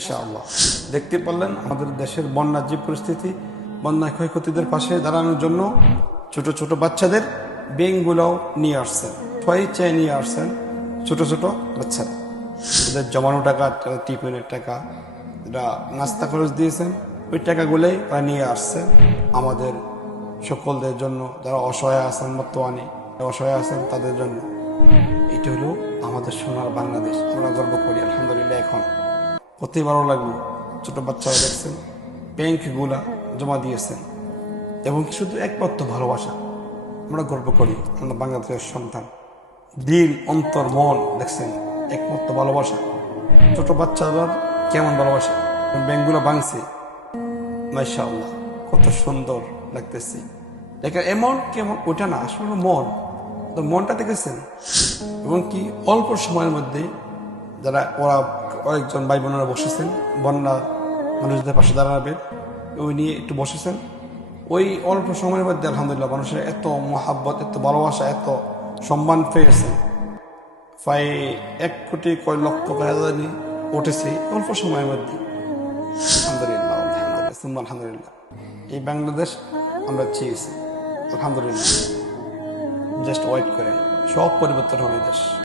ইনশাআল্লাহ। দেখতে পারলেন আমাদের দেশের বন্যার যে পরিস্থিতি, বন্যা ক্ষয়ক্ষতিদের পাশে দাঁড়ানোর জন্য ছোট ছোট বাচ্চাদের ব্যাংকগুলোও নিয়ে আসছেন ছয় চেয়ে নিয়ে আসছেন ছোট ছোট বাচ্চারা। ওদের জমানো টাকা টিফিনের টাকা এটা নাস্তা খরচ দিয়েছেন, ওই টাকাগুলোই ওরা নিয়ে আসছেন। আমাদের সকলদের জন্য যারা অসহায় আছেন বর্তমানে অসহায় আছেন তাদের জন্য। এটা হলো আমাদের সোনার বাংলাদেশ। আমরা গর্ব করি, আলহামদুলিল্লাহ, এখন। কতই ভালো লাগল। ছোট বাচ্চারা দেখছেন ব্যাংকগুলা জমা দিয়েছেন। এবং শুধু একমাত্র ভালোবাসা। আমরা গর্ব করি, আমরা বাংলাদেশের সন্তান। দিল, অন্তর, মন, দেখছেন, একমাত্র ভালোবাসা। ছোট বাচ্চাদের কেমন ভালোবাসা? ব্যাংকগুলো ভাঙছে? মাইশাআল্লাহ কত সুন্দর লাগতেছে। দেখেন, এমন কেমন ওটা না, আসলে মন। তো মনটা দেখেছেন? এবং কি অল্প সময়ের মধ্যে যারা ওরা কয়েকজন ভাই বোনেরা বসেছেন, বন্যা মানুষদের পাশে দাঁড়াবেন ওই নিয়ে একটু বসেছেন। ওই অল্প সময়ের মধ্যে আলহামদুলিল্লাহ মানুষের এত মহাব্বত, এত ভালোবাসা, এত সম্মান পেয়েছে। প্রায় এক কোটি কয় লক্ষ কয় উঠেছে অল্প সময়ের মধ্যে। আলহামদুলিল্লাহ আলহামদুলিল্লাহ এই বাংলাদেশ আমরা চেয়েছি, আলহামদুলিল্লাহ। জাস্ট ওয়েট করেন সব পরিবর্তন হবে দেশ।